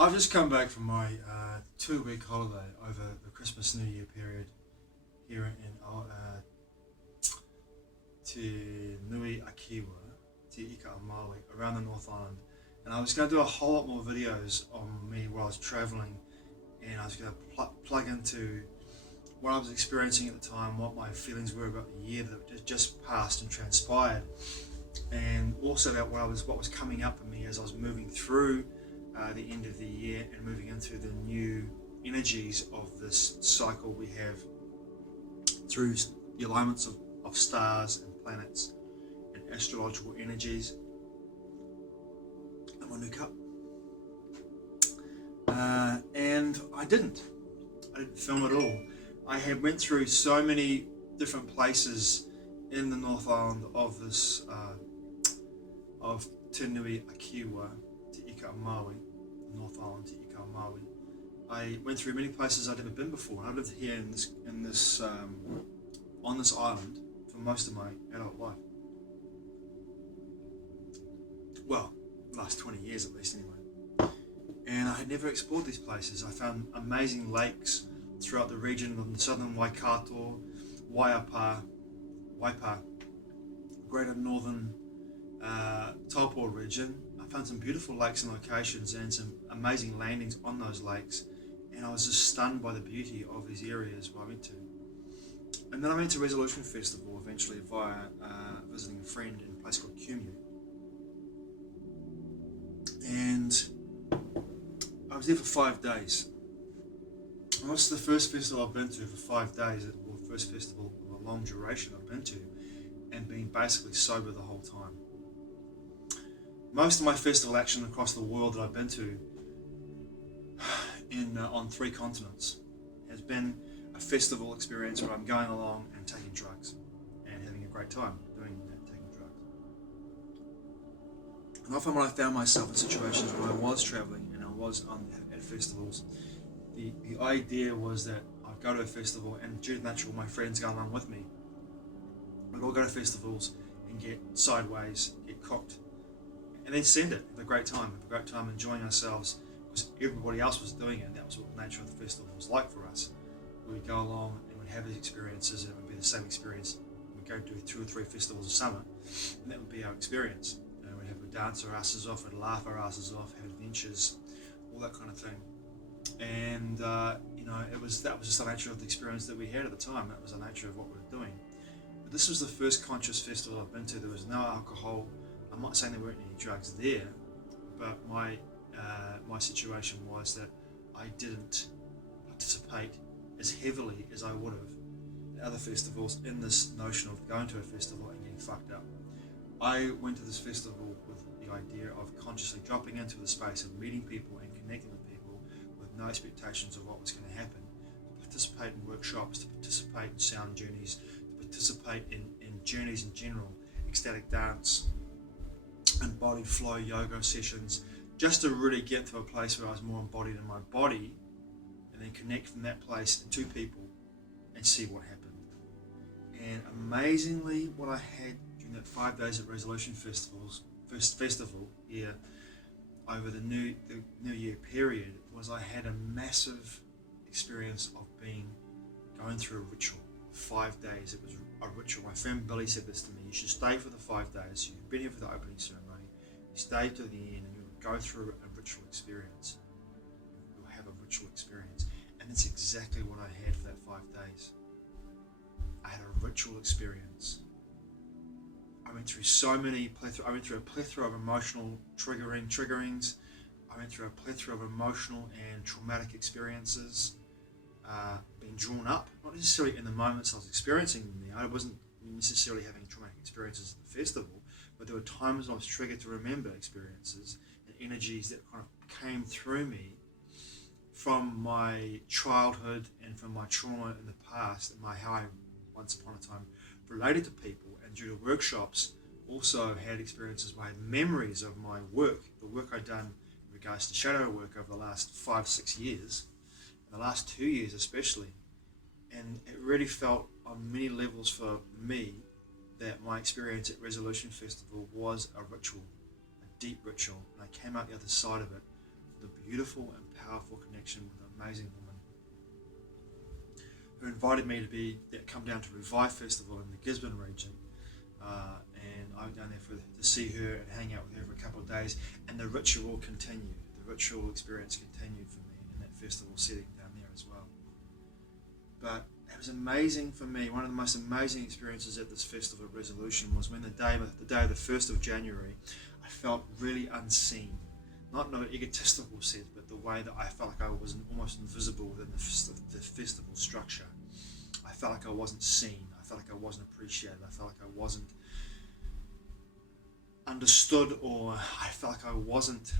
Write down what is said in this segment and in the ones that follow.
I've just come back from my 2 week holiday over the Christmas New Year period here in Te Nui Akiwa, Te Ika o Maui, around the North Island. And I was going to do a whole lot more videos on me while I was travelling, and I was going to plug into what I was experiencing at the time, what my feelings were about the year that had just passed and transpired, and also about what was coming up for me as I was moving through the end of the year and moving into the new energies of this cycle we have through the alignments of stars and planets and astrological energies. And my new cup. And I didn't film at all. I had went through so many different places in the North Island of this of Te Nui Akiwa, Te Ika o Maui, North Island, Te Ika o Maui. I went through many places I'd never been before. I lived here on this island for most of my adult life. Well, the last 20 years at least anyway. And I had never explored these places. I found amazing lakes throughout the region of the southern Waikato, Waipa, greater northern Taupo region. I found some beautiful lakes and locations and some amazing landings on those lakes, and I was just stunned by the beauty of these areas where I went to. And then I went to Resolution Festival eventually via visiting a friend in a place called Kumeu. And I was there for 5 days. And this is the first festival I've been to for 5 days, or the first festival of a long duration I've been to, and been basically sober the whole time. Most of my festival action across the world that I've been to on 3 continents has been a festival experience where I'm going along and taking drugs and having a great time doing that, taking drugs. And often when I found myself in situations where I was traveling and I was at festivals, the idea was that I'd go to a festival, and due to natural, my friends go along with me. We'd all go to festivals and get sideways, get cocked, and then send it, have a great time enjoying ourselves because everybody else was doing it, and that was what the nature of the festival was like for us. We'd go along and we'd have these experiences, and it would be the same experience. We'd go do 2 or 3 festivals a summer, and that would be our experience. We'd dance our asses off, we'd laugh our asses off, have adventures, all that kind of thing. And that was just the nature of the experience that we had at the time. That was the nature of what we were doing. But this was the first conscious festival I've been to. There was no alcohol. I'm not saying there weren't any drugs there, but my situation was that I didn't participate as heavily as I would have at other festivals in this notion of going to a festival and getting fucked up. I went to this festival with the idea of consciously dropping into the space of meeting people and connecting with people with no expectations of what was going to happen, to participate in workshops, to participate in sound journeys, to participate in journeys in general, ecstatic dance, embodied flow yoga sessions, just to really get to a place where I was more embodied in my body, and then connect from that place to people and see what happened. And amazingly, what I had during that 5 days at Resolution Festival here over the New Year period was I had a massive experience of going through a ritual. 5 days, it was a ritual. My friend Billy said this to me: you should stay for the 5 days. You've been here for the opening ceremony. You stay to the end and you'll go through a ritual experience. You'll have a ritual experience. And that's exactly what I had for that 5 days. I had a ritual experience. I went through a plethora of emotional triggerings. I went through a plethora of emotional and traumatic experiences. Being drawn up, not necessarily in the moments I was experiencing them there. I wasn't necessarily having traumatic experiences at the festival, but there were times when I was triggered to remember experiences and energies that kind of came through me from my childhood and from my trauma in the past, and how I once upon a time related to people, and due to workshops also had experiences where I had memories of my work, the work I'd done in regards to shadow work over the last 5-6 years, and the last 2 years especially. And it really felt on many levels for me that my experience at Resolution Festival was a ritual, a deep ritual, and I came out the other side of it the beautiful and powerful connection with an amazing woman who invited me to come down to Revive Festival in the Gisborne region, and I went down there to see her and hang out with her for a couple of days, and the ritual continued. The ritual experience continued for me in that festival setting down there as well. But it was amazing for me. One of the most amazing experiences at this festival of resolution was when the day of the 1st of January, I felt really unseen. Not in an egotistical sense, but the way that I felt like I was almost invisible within the festival structure. I felt like I wasn't seen. I felt like I wasn't appreciated. I felt like I wasn't understood, or I felt like I wasn't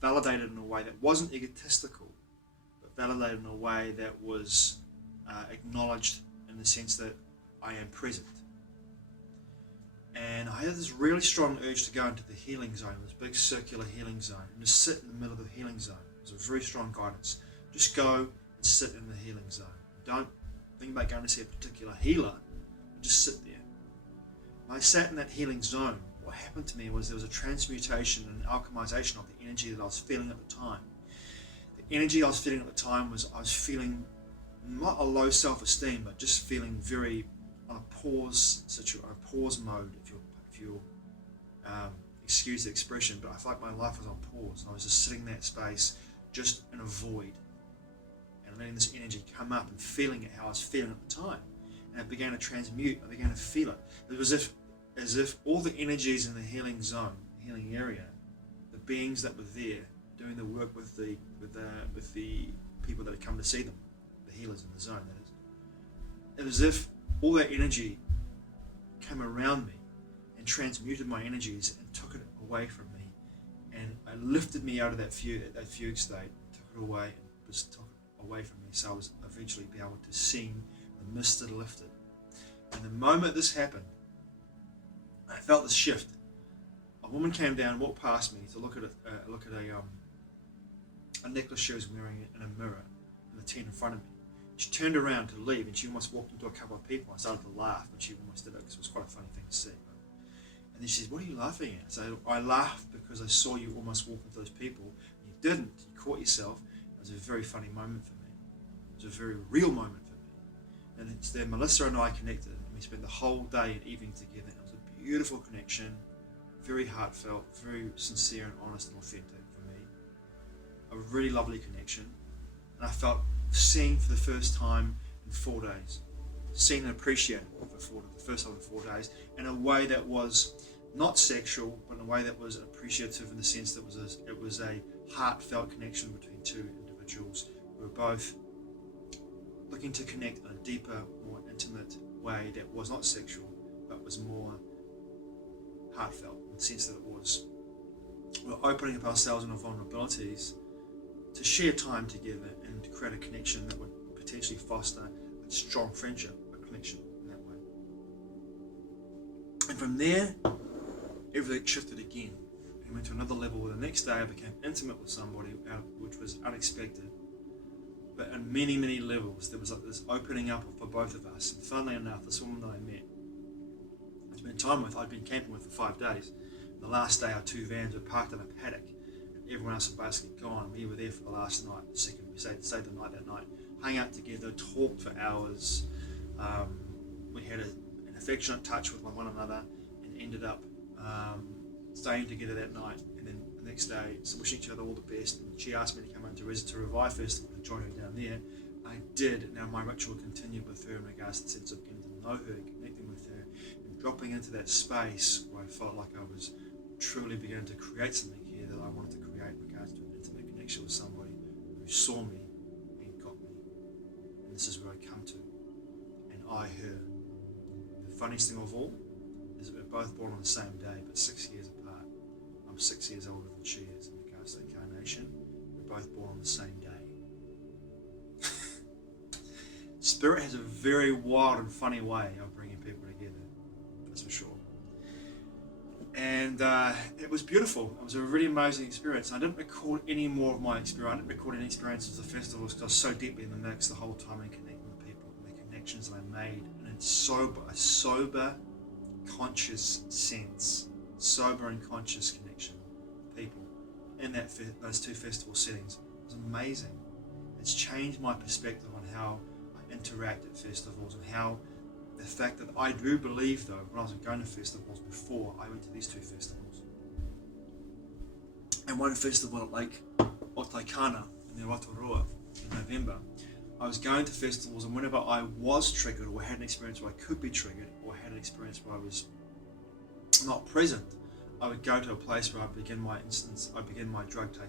validated in a way that wasn't egotistical, but validated in a way that was acknowledged in the sense that I am present. And I had this really strong urge to go into the healing zone, this big circular healing zone, and just sit in the middle of the healing zone. It was a very strong guidance. Just go and sit in the healing zone. Don't think about going to see a particular healer, just sit there. When I sat in that healing zone, what happened to me was there was a transmutation and alchemization of the energy that I was feeling at the time. The energy I was feeling at the time was I was feeling not a low self-esteem, but just feeling very on a pause mode, if you excuse the expression, but I felt like my life was on pause, and I was just sitting in that space, just in a void, and letting this energy come up and feeling it how I was feeling at the time, and it began to transmute. I began to feel it. It was as if all the energies in the healing zone, healing area, the beings that were there doing the work with the people that had come to see them, the healers in the zone, that is. It was as if all that energy came around me and transmuted my energies and took it away from me, and it lifted me out of that fugue state, took it away, and just took it away from me, so I was eventually be able to see the mist had lifted. And the moment this happened, I felt this shift. A woman came down, walked past me to look at a necklace she was wearing in a mirror in the tent in front of me. She turned around to leave, and she almost walked into a couple of people. I started to laugh, and she almost did it because it was quite a funny thing to see. And then she said, "What are you laughing at?" So I laughed because I saw you almost walk into those people. And you didn't. You caught yourself. It was a very funny moment for me. It was a very real moment for me. And it's there, Melissa and I connected, and we spent the whole day and evening together. It was a beautiful connection, very heartfelt, very sincere and honest and authentic for me. A really lovely connection. And I felt seen for the first time in 4 days. Seen and appreciated for the first time in 4 days, in a way that was not sexual, but in a way that was appreciative in the sense that it was a heartfelt connection between two individuals who were both looking to connect in a deeper, more intimate way that was not sexual, but was more heartfelt in the sense that we're opening up ourselves and our vulnerabilities to share time together and to create a connection that would potentially foster a strong friendship, a connection in that way. And from there, everything shifted again. And went to another level where the next day I became intimate with somebody, which was unexpected. But on many, many levels, there was like this opening up for both of us. And funnily enough, this woman that I met, I spent time with, I'd been camping with for 5 days. The last day, our 2 vans were parked in a paddock. Everyone else had basically gone. We were there for the last night, the second we stayed the night that night, hung out together, talked for hours. We had an affectionate touch with one another, and ended up staying together that night. And then the next day, so wishing each other all the best. And she asked me to come into to Revive Festival and join her down there. I did. Now my ritual continued with her in regards to the sense of getting to know her, connecting with her, and dropping into that space where I felt like I was truly beginning to create something here that I wanted to create in regards to an intimate connection with somebody who saw me and got me. And this is where I come to. And I her. The funniest thing of all is that we're both born on the same day, but 6 years apart. I'm 6 years older than she is in regards to incarnation. We're both born on the same day. Spirit has a very wild and funny way of bringing people together, that's for sure. And it was beautiful. It was a really amazing experience. I didn't record any more of my experience. I didn't record any experiences of the festivals because I was so deeply in the mix the whole time and connecting with people and the connections that I made. And it's a sober, conscious sense, sober and conscious connection with people in those two festival settings was amazing. It's changed my perspective on how I interact at festivals, and how the fact that I do believe, though, when I was going to festivals before I went to these two festivals, and one festival at Lake Otaikana in the Rotorua in November, I was going to festivals, and whenever I was triggered or had an experience where I could be triggered, or had an experience where I was not present, I would go to a place where I begin my drug taking,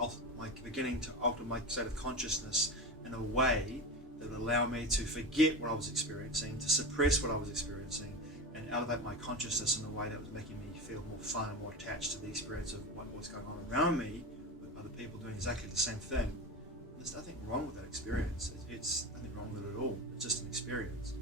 I beginning to alter my state of consciousness in a way that would allow me to forget what I was experiencing, to suppress what I was experiencing, and elevate my consciousness in a way that was making me feel more fun and more attached to the experience of what was going on around me, with other people doing exactly the same thing. There's nothing wrong with that experience. It's nothing wrong with it at all. It's just an experience.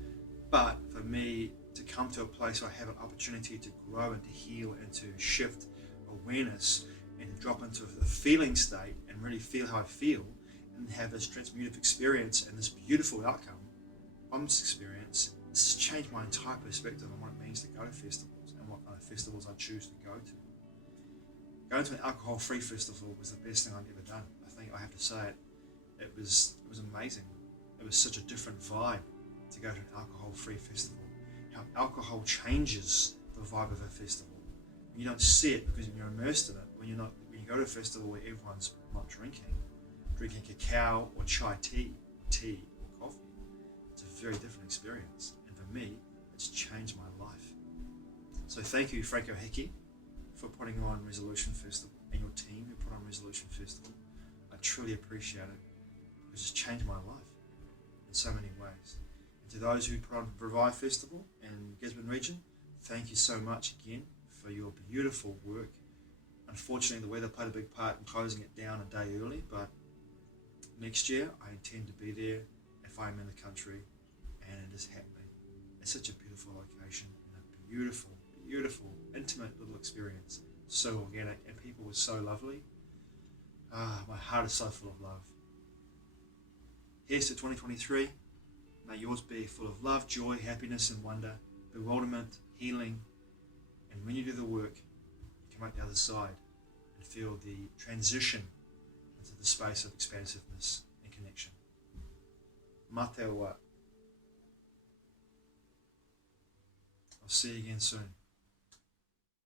But for me to come to a place where I have an opportunity to grow and to heal and to shift awareness and to drop into a feeling state and really feel how I feel, and have this transmutive experience and this beautiful outcome from this experience, this has changed my entire perspective on what it means to go to festivals and what kind of festivals I choose to go to. Going to an alcohol-free festival was the best thing I've ever done. I think I have to say it. It was amazing. It was such a different vibe to go to an alcohol-free festival. How alcohol changes the vibe of a festival. You don't see it because you're immersed in it. When you go to a festival where everyone's not drinking cacao or chai tea or coffee, it's a very different experience. And for me, it's changed my life. So thank you, Franco Hickey, for putting on Resolution Festival, and your team who put on Resolution Festival. I truly appreciate it. It's just changed my life in so many ways. And to those who put on Revive Festival in Gisborne region, thank you so much again for your beautiful work. Unfortunately, the weather played a big part in closing it down a day early, but next year I intend to be there if I'm in the country, and it is happening. It's such a beautiful location and a beautiful, beautiful, intimate little experience. So organic, and people were so lovely. My heart is so full of love. Here's to 2023. May yours be full of love, joy, happiness and wonder, bewilderment, healing. And when you do the work, you come out the other side and feel the transition into the space of expansiveness and connection. Mate wa. I'll see you again soon.